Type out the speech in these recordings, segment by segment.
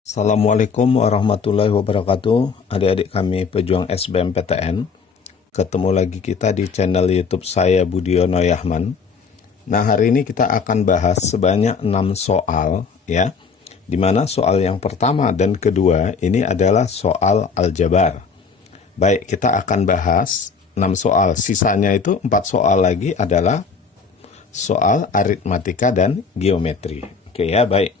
Assalamualaikum warahmatullahi wabarakatuh. Adik-adik kami pejuang SBMPTN, ketemu lagi kita di channel YouTube saya Budiono Yahman. Nah, hari ini kita akan bahas sebanyak 6 soal ya. Dimana soal yang pertama dan kedua ini adalah soal aljabar. Baik, kita akan bahas 6 soal. Sisanya itu 4 soal lagi adalah soal aritmatika dan geometri. Oke ya, baik.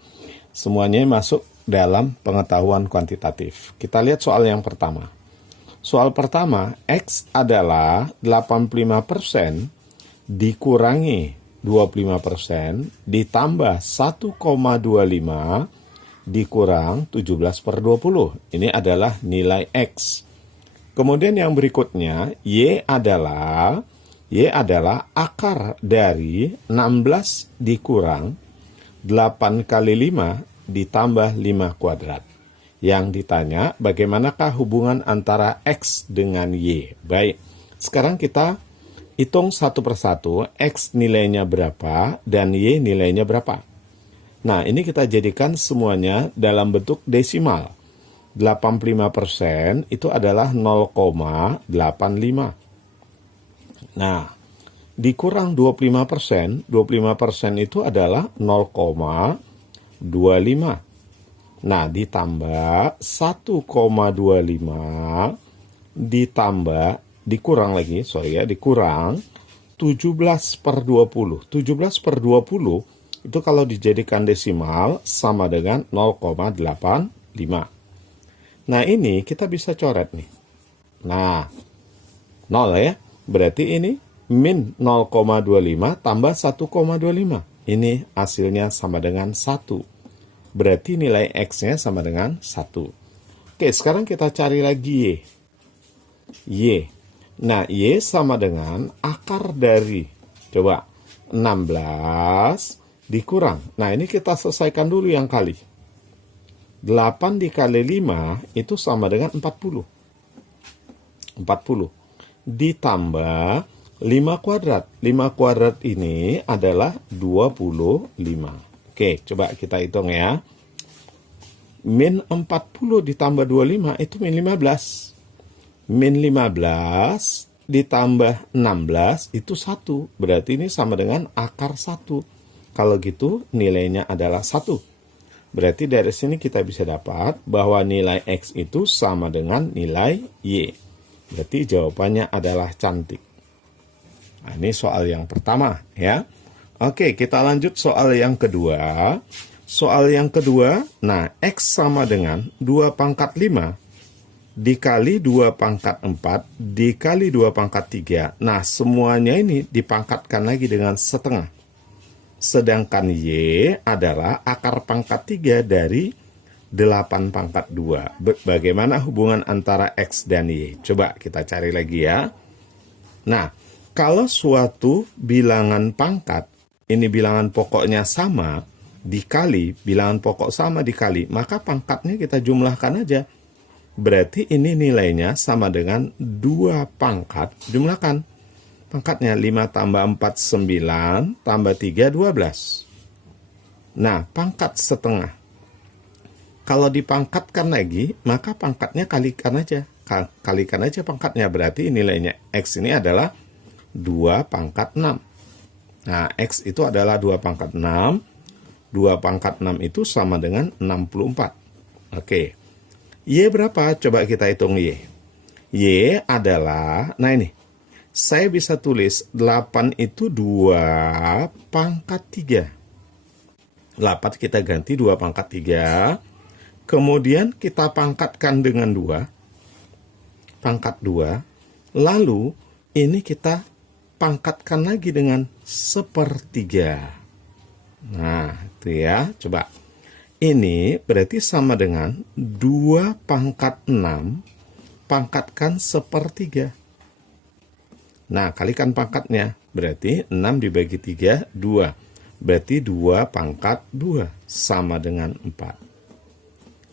Semuanya masuk dalam pengetahuan kuantitatif. Kita lihat soal yang pertama. Soal pertama, X adalah 85% dikurangi 25% ditambah 1,25 dikurang 17/20. Ini adalah nilai X. Kemudian yang berikutnya, Y adalah akar dari 16 dikurang 8 kali 5 ditambah 5 kuadrat. Yang ditanya, bagaimanakah hubungan antara X dengan Y? Baik, sekarang kita hitung satu persatu, X nilainya berapa dan Y nilainya berapa. Nah, ini kita jadikan semuanya dalam bentuk desimal. 85% itu adalah 0,85. Nah, dikurang 25%, 25% itu adalah 0,25. Nah, ditambah 1,25 dikurang 17/20. 17/20 itu kalau dijadikan desimal sama dengan 0,85. Nah, ini kita bisa coret nih. Nah, 0 ya. Berarti ini min 0,25 tambah 1,25. Ini hasilnya sama dengan 1. Berarti nilai X-nya sama dengan 1. Oke, sekarang kita cari lagi Y. Nah, Y sama dengan akar dari, coba, 16 dikurang. Nah, ini kita selesaikan dulu yang kali. 8 dikali 5 itu sama dengan 40. 40. Ditambah 5 kuadrat. 5 kuadrat ini adalah 25. Oke, coba kita hitung ya. Min 40 ditambah 25 itu min 15. Min 15 ditambah 16 itu 1. Berarti ini sama dengan akar 1. Kalau gitu nilainya adalah 1. Berarti dari sini kita bisa dapat bahwa nilai X itu sama dengan nilai Y. Berarti jawabannya adalah cantik. Nah, ini soal yang pertama ya. Oke, kita lanjut soal yang kedua. Soal yang kedua, nah X sama dengan 2 pangkat 5 dikali 2 pangkat 4 dikali 2 pangkat 3. Nah, semuanya ini dipangkatkan lagi dengan setengah. Sedangkan Y adalah akar pangkat 3 dari 8 pangkat 2. Bagaimana hubungan antara X dan Y? Coba kita cari lagi ya. Nah, kalau suatu bilangan pangkat, ini bilangan pokoknya sama, dikali, bilangan pokok sama dikali, maka pangkatnya kita jumlahkan aja. Berarti ini nilainya sama dengan 2 pangkat, jumlahkan. Pangkatnya 5 tambah 4, 9, tambah 3, 12. Nah, pangkat setengah. Kalau dipangkatkan lagi, maka pangkatnya kalikan aja. Kalikan aja pangkatnya, berarti nilainya X ini adalah 2 pangkat 6. Nah, X itu adalah 2 pangkat 6. 2 pangkat 6 itu sama dengan 64. Oke. Y berapa? Coba kita hitung Y. Y adalah, nah ini, saya bisa tulis 8 itu 2 pangkat 3. 8 kita ganti 2 pangkat 3. Kemudian kita pangkatkan dengan 2. Pangkat 2. Lalu ini kita pangkatkan lagi dengan 1/3. Nah, itu ya. Coba. Ini berarti sama dengan 2 pangkat 6 pangkatkan 1/3. Nah, kalikan pangkatnya. Berarti 6 dibagi 3, 2. Berarti 2 pangkat 2 sama dengan 4.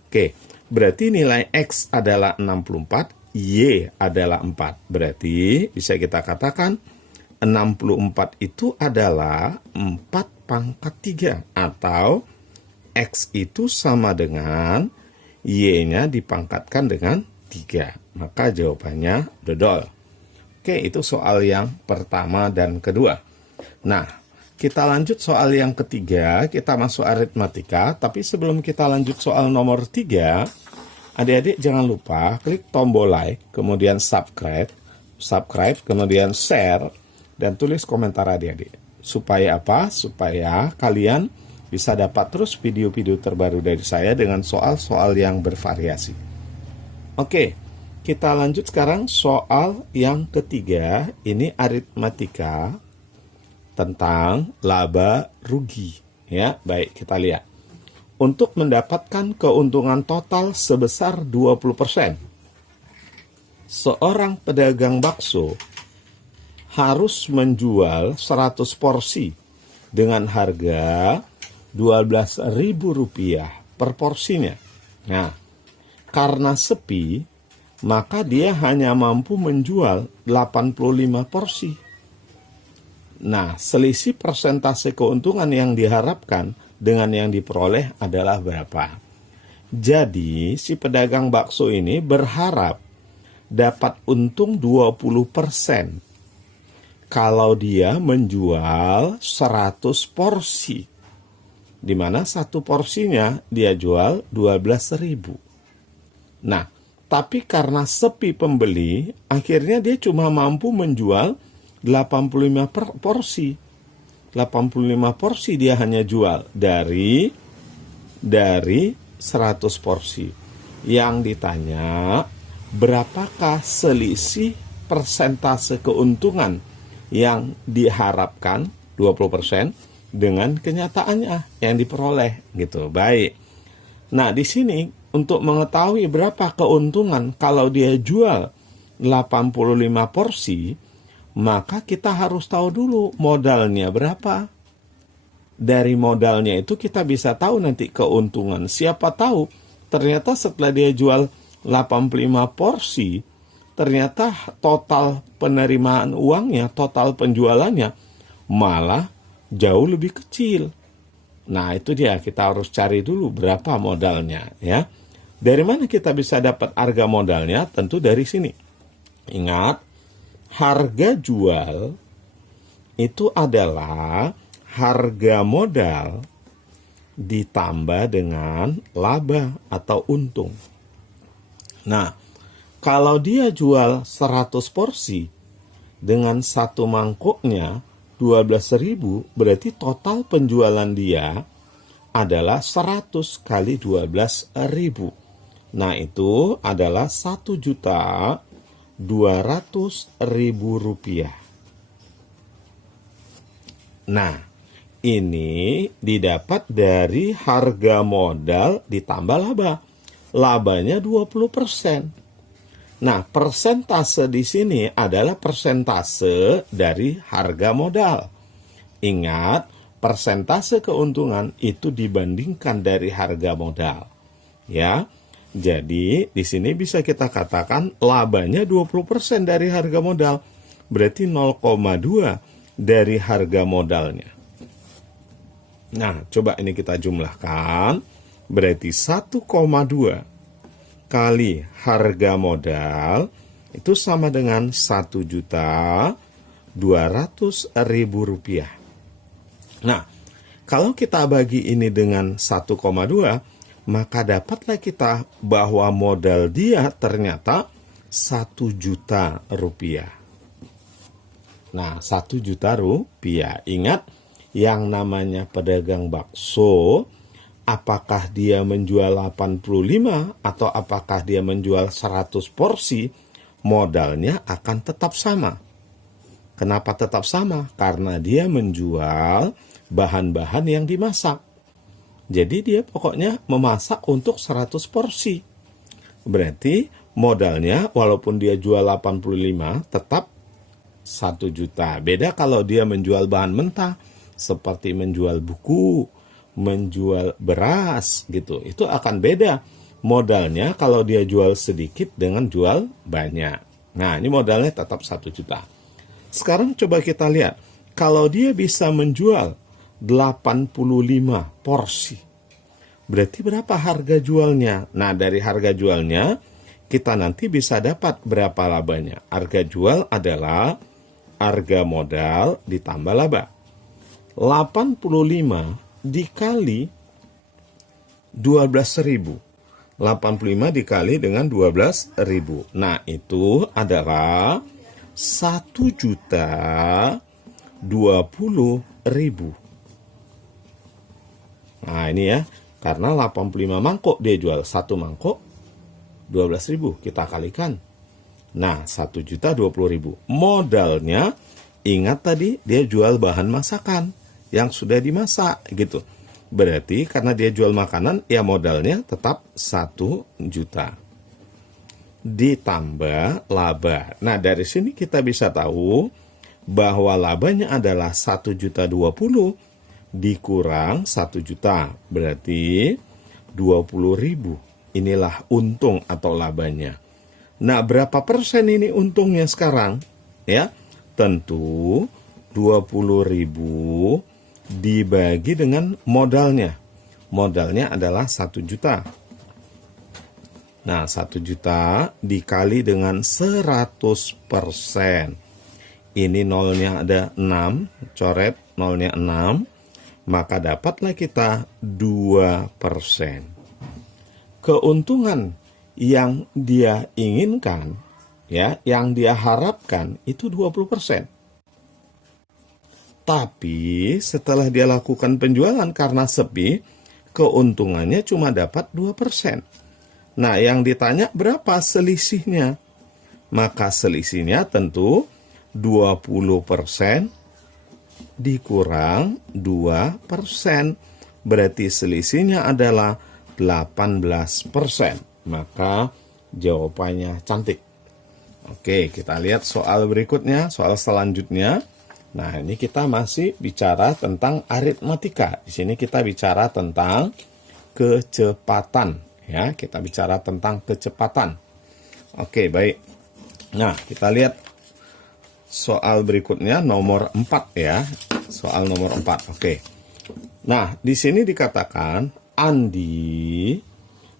Oke, berarti nilai X adalah 64, Y adalah 4. Berarti bisa kita katakan 64 itu adalah 4 pangkat 3 atau X itu sama dengan Y-nya dipangkatkan dengan 3. Maka jawabannya dodol. Oke, itu soal yang pertama dan kedua. Nah, kita lanjut soal yang ketiga, kita masuk aritmatika. Tapi sebelum kita lanjut soal nomor 3, adik-adik jangan lupa klik tombol like, kemudian subscribe, kemudian share, dan tulis komentar adik-adik. Supaya apa? Supaya kalian bisa dapat terus video-video terbaru dari saya dengan soal-soal yang bervariasi. Oke, kita lanjut sekarang soal yang ketiga. Ini aritmatika tentang laba rugi. Ya, baik, kita lihat. Untuk mendapatkan keuntungan total sebesar 20%, seorang pedagang bakso harus menjual 100 porsi dengan harga Rp12.000 per porsinya. Nah, karena sepi, maka dia hanya mampu menjual 85 porsi. Nah, selisih persentase keuntungan yang diharapkan dengan yang diperoleh adalah berapa? Jadi, si pedagang bakso ini berharap dapat untung 20% kalau dia menjual 100 porsi, di mana satu porsinya dia jual 12.000. Nah, tapi karena sepi pembeli, akhirnya dia cuma mampu menjual 85 porsi. 85 porsi dia hanya jual dari 100 porsi. Yang ditanya, berapakah selisih persentase keuntungan yang diharapkan 20% dengan kenyataannya yang diperoleh gitu. Baik. Nah, di sini untuk mengetahui berapa keuntungan kalau dia jual 85 porsi, maka kita harus tahu dulu modalnya berapa. Dari modalnya itu kita bisa tahu nanti keuntungan. Siapa tahu ternyata setelah dia jual 85 porsi, ternyata total penerimaan uangnya, total penjualannya malah jauh lebih kecil. Nah, itu dia, kita harus cari dulu berapa modalnya ya. Dari mana kita bisa dapat harga modalnya? Tentu dari sini. Ingat, harga jual itu adalah harga modal ditambah dengan laba atau untung. Nah, kalau dia jual 100 porsi dengan satu mangkuknya 12.000, berarti total penjualan dia adalah 100 kali 12.000. Nah, itu adalah 1.200.000 rupiah. Nah, ini didapat dari harga modal ditambah laba. Labanya 20%. Nah, persentase di sini adalah persentase dari harga modal. Ingat, persentase keuntungan itu dibandingkan dari harga modal. Ya. Jadi, di sini bisa kita katakan labanya 20% dari harga modal. Berarti 0,2 dari harga modalnya. Nah, coba ini kita jumlahkan. Berarti 1,2 kali harga modal itu sama dengan 1.200.000 rupiah. Nah, kalau kita bagi ini dengan 1,2, maka dapatlah kita bahwa modal dia ternyata 1 juta rupiah. Nah, 1 juta rupiah. Ingat, yang namanya pedagang bakso, apakah dia menjual 85 atau apakah dia menjual 100 porsi, modalnya akan tetap sama. Kenapa tetap sama? Karena dia menjual bahan-bahan yang dimasak. Jadi dia pokoknya memasak untuk 100 porsi. Berarti modalnya walaupun dia jual 85 tetap 1 juta. Beda kalau dia menjual bahan mentah seperti menjual buku, menjual beras gitu. Itu akan beda modalnya kalau dia jual sedikit dengan jual banyak. Nah, ini modalnya tetap 1 juta. Sekarang coba kita lihat. Kalau dia bisa menjual 85 porsi, Berarti berapa harga jualnya? Nah, dari harga jualnya, kita nanti bisa dapat berapa labanya. Harga jual adalah harga modal ditambah laba. 85 dikali 12.000. 85 dikali dengan 12.000. Nah, itu adalah 1.020.000. Nah, ini ya. Karena 85 mangkok dia jual. Satu mangkok 12.000. Kita kalikan. Nah, 1.020.000. Modalnya, ingat tadi dia jual bahan masakan yang sudah dimasak gitu. Berarti karena dia jual makanan, ya modalnya tetap 1 juta. Ditambah laba. Nah, dari sini kita bisa tahu bahwa labanya adalah 1.020.000 dikurang 1 juta. Berarti 20.000. Inilah untung atau labanya. Nah, berapa persen ini untungnya sekarang? Ya, tentu 20.000 dibagi dengan modalnya. Modalnya adalah 1 juta. Nah, 1 juta dikali dengan 100%. Ini nolnya ada 6, coret nolnya 6, maka dapatlah kita 2%. Keuntungan yang dia inginkan, ya, yang dia harapkan itu 20%. Tapi setelah dia lakukan penjualan karena sepi, keuntungannya cuma dapat 2%. Nah, yang ditanya berapa selisihnya? Maka selisihnya tentu 20% dikurang 2%. Berarti selisihnya adalah 18%. Maka jawabannya cantik. Oke, kita lihat soal berikutnya, soal selanjutnya. Nah, ini kita masih bicara tentang aritmatika. Di sini kita bicara tentang kecepatan. Ya, kita bicara tentang kecepatan. Oke, baik. Nah, kita lihat soal berikutnya, nomor 4 ya. Soal nomor 4, oke. Nah, di sini dikatakan, Andi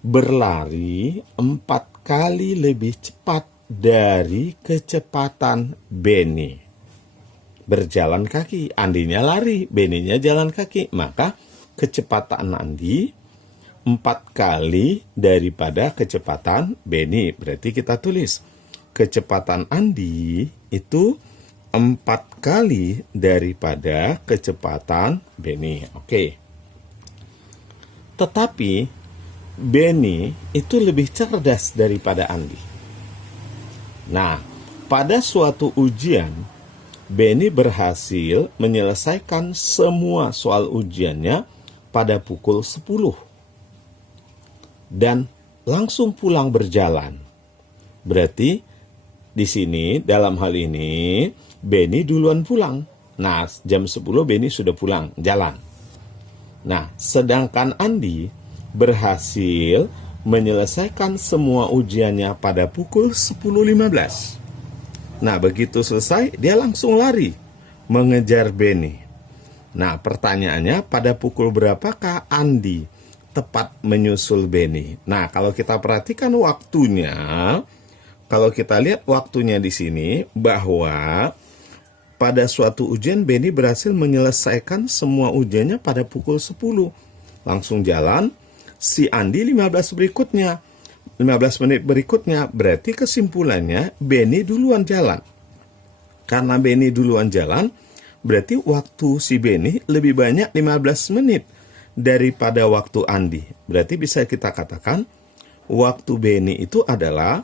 berlari 4 kali lebih cepat dari kecepatan Benny. Berjalan kaki, Andinya lari, Benny-nya jalan kaki. Maka kecepatan Andi 4 kali daripada kecepatan Benny. Berarti kita tulis kecepatan Andi itu 4 kali daripada kecepatan Benny. Oke. Tetapi Benny itu lebih cerdas daripada Andi. Nah, pada suatu ujian, Benny berhasil menyelesaikan semua soal ujiannya pada pukul 10 dan langsung pulang berjalan. Berarti di sini dalam hal ini Benny duluan pulang. Nah, jam 10 Benny sudah pulang jalan. Nah, sedangkan Andi berhasil menyelesaikan semua ujiannya pada pukul 10.15. Nah, begitu selesai, dia langsung lari mengejar Benny. Nah, pertanyaannya, pada pukul berapakah Andi tepat menyusul Benny? Nah, kalau kita perhatikan waktunya, kalau kita lihat waktunya di sini, bahwa pada suatu ujian Benny berhasil menyelesaikan semua ujiannya pada pukul 10. Langsung jalan, si Andi 15 menit berikutnya, berarti kesimpulannya Benny duluan jalan. Karena Benny duluan jalan, berarti waktu si Benny lebih banyak 15 menit daripada waktu Andi. Berarti bisa kita katakan, waktu Benny itu adalah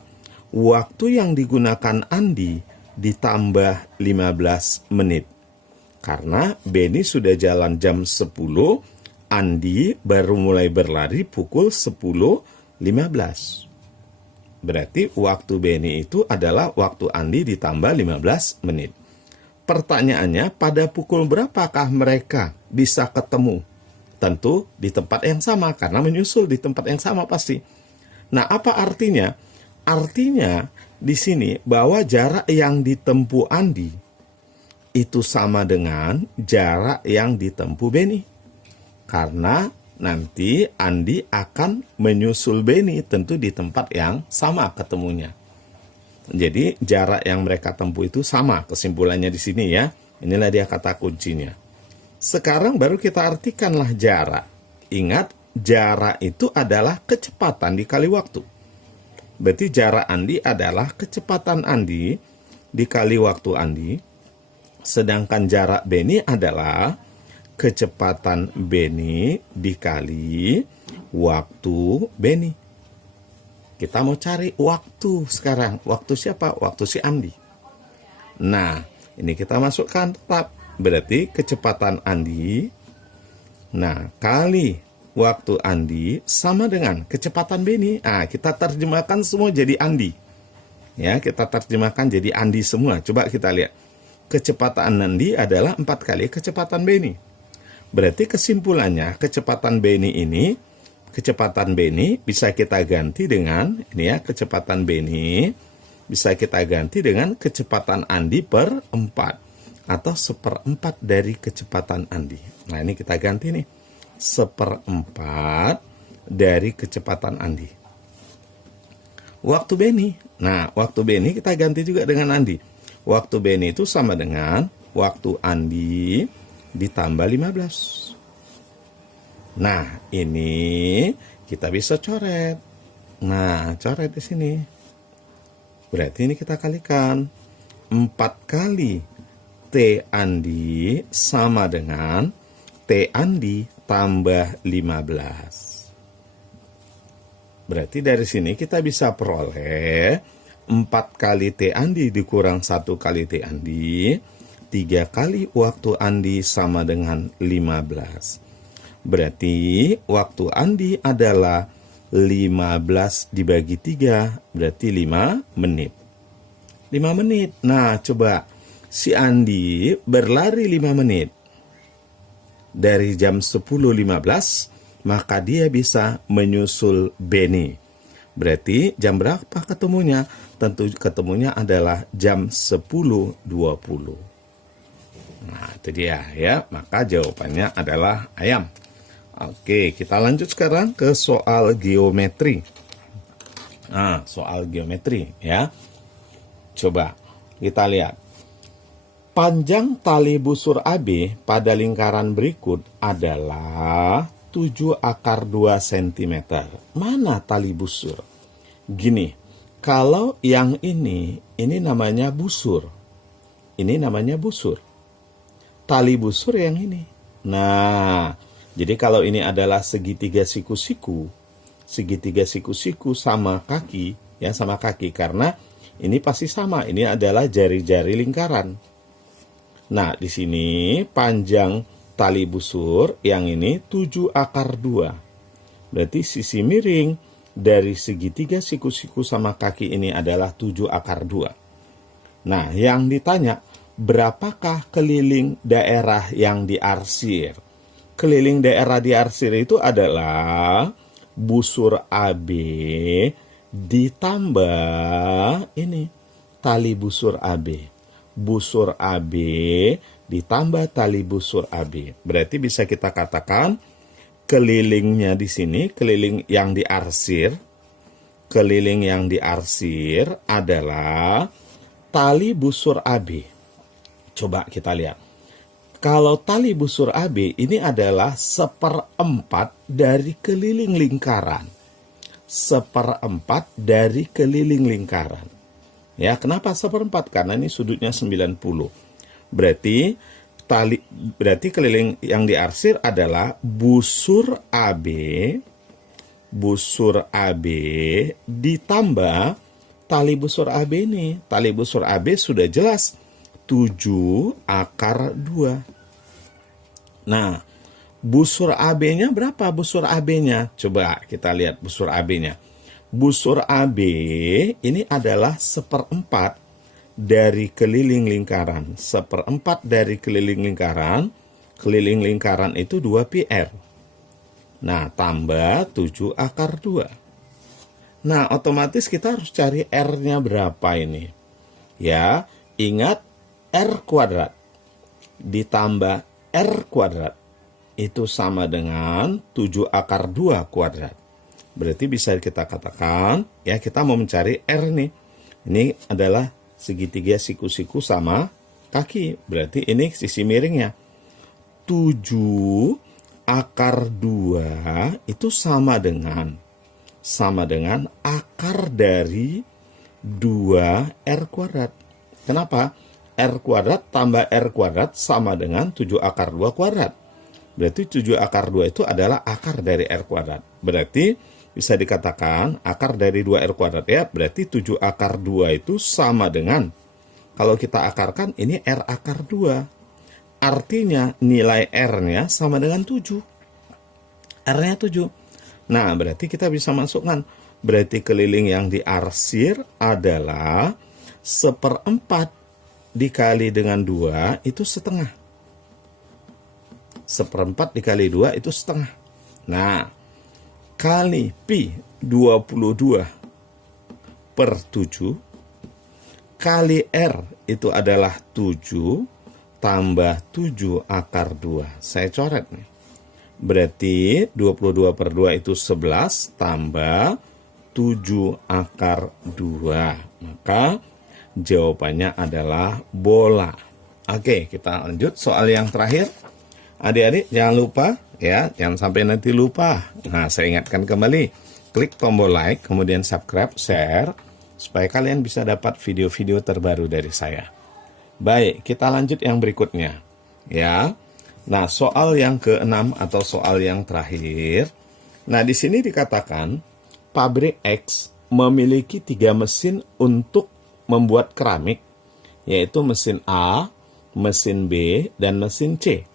waktu yang digunakan Andi ditambah 15 menit. Karena Benny sudah jalan jam 10, Andi baru mulai berlari pukul 10.15. Berarti waktu Benny itu adalah waktu Andi ditambah 15 menit. Pertanyaannya, pada pukul berapakah mereka bisa ketemu? Tentu di tempat yang sama, karena menyusul di tempat yang sama pasti. Nah, apa artinya? Artinya di sini bahwa jarak yang ditempuh Andi itu sama dengan jarak yang ditempuh Benny. Karena nanti Andi akan menyusul Beni, tentu di tempat yang sama ketemunya. Jadi jarak yang mereka tempuh itu sama, kesimpulannya di sini ya. Inilah dia kata kuncinya. Sekarang baru kita artikanlah jarak. Ingat, jarak itu adalah kecepatan dikali waktu. Berarti jarak Andi adalah kecepatan Andi dikali waktu Andi. Sedangkan jarak Beni adalah kecepatan Beni dikali waktu Beni. Kita mau cari waktu sekarang. Waktu siapa? Waktu si Andi. Nah, ini kita masukkan tetap. Berarti kecepatan Andi, nah, kali waktu Andi sama dengan kecepatan Beni. Nah, kita terjemahkan semua jadi Andi. Ya, kita terjemahkan jadi Andi semua. Coba kita lihat. Kecepatan Andi adalah 4 kali kecepatan Beni. Berarti kesimpulannya, kecepatan Beni bisa kita ganti dengan, ini ya, kecepatan Beni bisa kita ganti dengan kecepatan Andi per 4. Atau 1/4 dari kecepatan Andi. Nah, ini kita ganti nih. 1/4 dari kecepatan Andi. Waktu Beni. Nah, waktu Beni kita ganti juga dengan Andi. Waktu Beni itu sama dengan waktu Andi ditambah 15. Nah, ini kita bisa coret. Nah, coret di sini. Berarti ini kita kalikan. 4 kali T Andi sama dengan T Andi tambah 15. Berarti dari sini kita bisa peroleh 4 kali T Andi dikurang 1 kali T Andi, 3 kali waktu Andi sama dengan 15. Berarti waktu Andi adalah 15 dibagi 3, berarti 5 menit. 5 menit. Nah, coba. Si Andi berlari 5 menit. Dari jam 10.15, maka dia bisa menyusul Beni. Berarti jam berapa ketemunya? Tentu ketemunya adalah jam 10.20. Nah, itu dia ya. Maka jawabannya adalah ayam. Oke, kita lanjut sekarang ke soal geometri. Nah, soal geometri ya. Coba kita lihat. Panjang tali busur AB pada lingkaran berikut adalah 7 akar 2 cm. Mana tali busur? Gini, kalau yang ini namanya busur. Ini namanya busur. Tali busur yang ini. Nah, jadi kalau ini adalah segitiga siku-siku. Segitiga siku-siku sama kaki, ya sama kaki. Karena ini pasti sama, ini adalah jari-jari lingkaran. Nah, di sini panjang tali busur yang ini 7 akar 2. Berarti sisi miring dari segitiga siku-siku sama kaki ini adalah 7 akar 2. Nah, yang ditanya, berapakah keliling daerah yang diarsir? Keliling daerah diarsir itu adalah busur AB ditambah ini, tali busur AB. Busur AB ditambah tali busur AB. Berarti bisa kita katakan kelilingnya di sini, keliling yang diarsir adalah tali busur AB. Coba kita lihat. Kalau tali busur AB ini adalah 1/4 dari keliling lingkaran. 1/4 dari keliling lingkaran. Ya, kenapa 1/4? Karena ini sudutnya 90. Berarti keliling yang diarsir adalah busur AB ditambah tali busur AB ini. Tali busur AB sudah jelas 7 akar 2. Nah, busur AB-nya berapa busur AB-nya? Coba kita lihat busur AB-nya. Busur AB ini adalah 1/4 dari keliling lingkaran. 1/4 dari keliling lingkaran. Keliling lingkaran itu 2 PR. Nah, tambah 7 akar 2. Nah, otomatis kita harus cari R-nya berapa ini. Ya, ingat R kuadrat ditambah R kuadrat. itu sama dengan 7 akar 2 kuadrat. Berarti bisa kita katakan, ya kita mau mencari R nih. Ini adalah segitiga siku-siku sama kaki. Berarti ini sisi miringnya. 7 akar 2 itu sama dengan akar dari 2R kuadrat. Kenapa? R kuadrat tambah R kuadrat sama dengan 7 akar 2 kuadrat. Berarti 7 akar 2 itu adalah akar dari R kuadrat. Berarti bisa dikatakan akar dari 2R kuadrat ya. Berarti 7 akar 2 itu sama dengan, kalau kita akarkan ini R akar 2. Artinya nilai R-nya sama dengan 7. R-nya 7. Nah, berarti kita bisa masukkan. Berarti keliling yang diarsir adalah 1/4 dikali dengan 2 itu setengah. 1/4 dikali 2 itu setengah. Nah, kali pi 22 per 7 kali R itu adalah 7 tambah 7 akar 2. Saya coret nih. Berarti 22 per 2 itu 11 tambah 7 akar 2. Maka jawabannya adalah bola. Oke, kita lanjut soal yang terakhir. Adik-adik jangan lupa ya, jangan sampai nanti lupa. Nah, saya ingatkan kembali, klik tombol like, kemudian subscribe, share, supaya kalian bisa dapat video-video terbaru dari saya. Baik, kita lanjut yang berikutnya. Ya. Nah, soal yang ke-6 atau soal yang terakhir. Nah, di sini dikatakan pabrik X memiliki 3 mesin untuk membuat keramik, yaitu mesin A, mesin B, dan mesin C.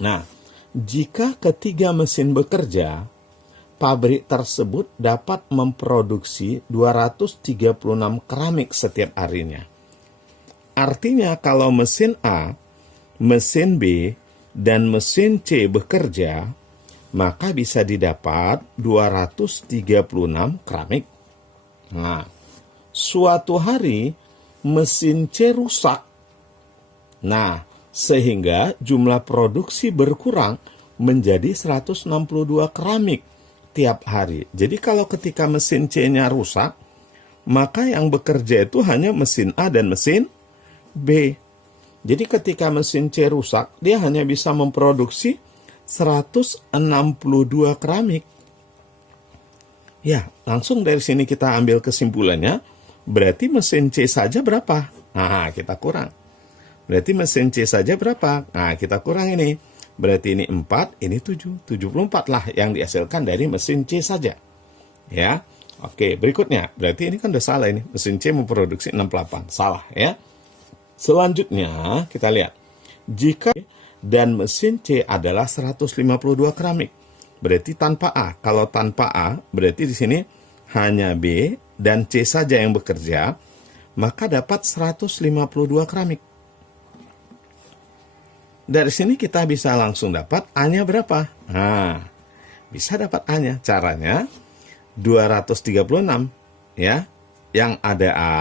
Nah, jika ketiga mesin bekerja, pabrik tersebut dapat memproduksi 236 keramik setiap harinya. Artinya kalau mesin A, mesin B, dan mesin C bekerja, maka bisa didapat 236 keramik. Nah, suatu hari mesin C rusak. Nah, sehingga jumlah produksi berkurang menjadi 162 keramik tiap hari. Jadi kalau ketika mesin C-nya rusak, maka yang bekerja itu hanya mesin A dan mesin B. Jadi ketika mesin C rusak, dia hanya bisa memproduksi 162 keramik. Ya, langsung dari sini kita ambil kesimpulannya, berarti mesin C saja berapa? Nah, kita kurang. Berarti mesin C saja berapa? Nah, kita kurang ini. Berarti ini 4, ini 7. 74 lah yang dihasilkan dari mesin C saja. Ya. Oke, berikutnya. Berarti ini kan udah salah ini. Mesin C memproduksi 68. Salah ya. Selanjutnya, kita lihat. Jika dan mesin C adalah 152 keramik. Berarti tanpa A. Kalau tanpa A, berarti di sini hanya B dan C saja yang bekerja, maka dapat 152 keramik. Dari sini kita bisa langsung dapat A-nya berapa? Nah, bisa dapat A-nya. Caranya 236 ya. Yang ada A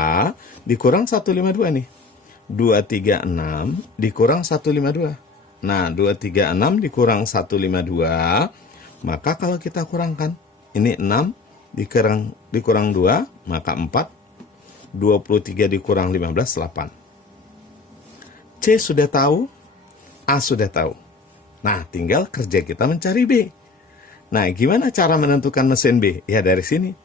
dikurang 152 nih. 236 dikurang 152. Nah, 236 dikurang 152, maka kalau kita kurangkan, ini 6 dikurang 2, maka 4. 23 dikurang 15, 8. C sudah tahu, A sudah tahu. Nah, tinggal kerja kita mencari B. Nah, gimana cara menentukan mesin B? Ya, dari sini.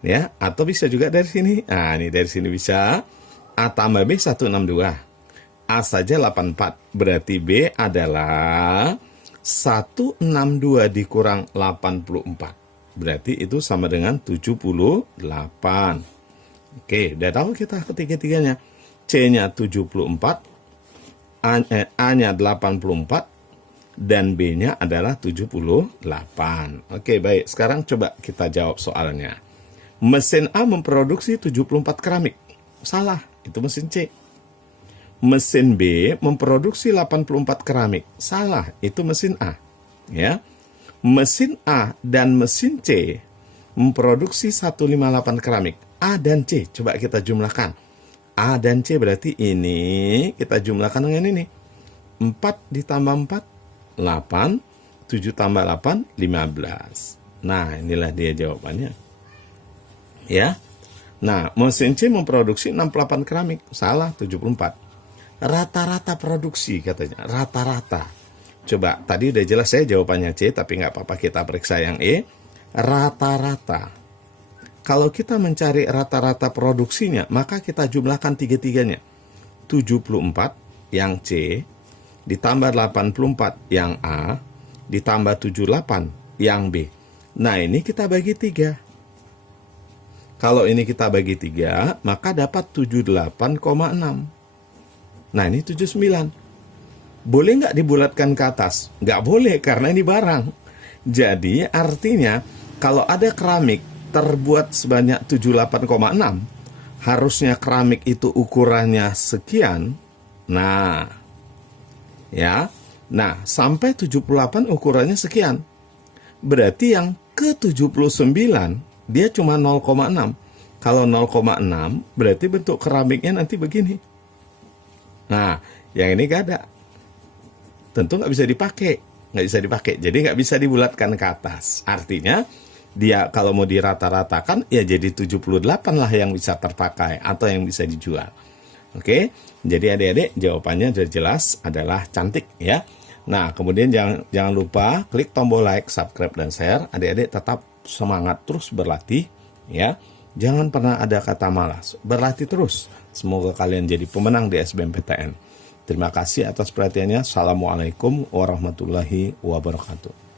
Ya, atau bisa juga dari sini. Nah, ini dari sini bisa. A tambah B 162. A saja 84. Berarti B adalah 162 dikurang 84. Berarti itu sama dengan 78. Oke, udah tahu kita ketiga-tiganya. C-nya 74. A-nya 84 dan B-nya adalah 78. Oke, baik. Sekarang coba kita jawab soalnya. Mesin A memproduksi 74 keramik. Salah, itu mesin C. Mesin B memproduksi 84 keramik. Salah, itu mesin A. Ya. Mesin A dan mesin C memproduksi 158 keramik. A dan C, coba kita jumlahkan. A dan C berarti ini kita jumlahkan dengan ini. 4 ditambah 4, 8, 7 tambah 8, 15. Nah, inilah dia jawabannya. Ya. Nah, mesin C memproduksi 68 keramik. Salah, 74. Rata-rata produksi katanya. Rata-rata. Coba, tadi udah jelas saya jawabannya C, tapi nggak apa-apa kita periksa yang E. Rata-rata. Kalau kita mencari rata-rata produksinya, maka kita jumlahkan tiga-tiganya. 74 yang C, ditambah 84 yang A, ditambah 78 yang B. Nah, ini kita bagi 3. Kalau ini kita bagi 3, maka dapat 78,6. Nah, ini 79. Boleh nggak dibulatkan ke atas? Nggak boleh, karena ini barang. Jadi, artinya, kalau ada keramik terbuat sebanyak 78,6, harusnya keramik itu ukurannya sekian. Nah, ya. Nah, sampai 78 ukurannya sekian. Berarti yang ke-79 dia cuma 0,6. Kalau 0,6 berarti bentuk keramiknya nanti begini. Nah, yang ini gak ada. Tentu nggak bisa dipakai. Nggak bisa dipakai. Jadi nggak bisa dibulatkan ke atas. Artinya, dia kalau mau dirata-ratakan, ya jadi 78 lah yang bisa terpakai atau yang bisa dijual. Oke, jadi adik-adik jawabannya sudah jelas adalah cantik ya. Nah, kemudian jangan lupa klik tombol like, subscribe, dan share. Adik-adik tetap semangat terus berlatih ya. Jangan pernah ada kata malas. Berlatih terus. Semoga kalian jadi pemenang di SBMPTN. Terima kasih atas perhatiannya. Assalamualaikum warahmatullahi wabarakatuh.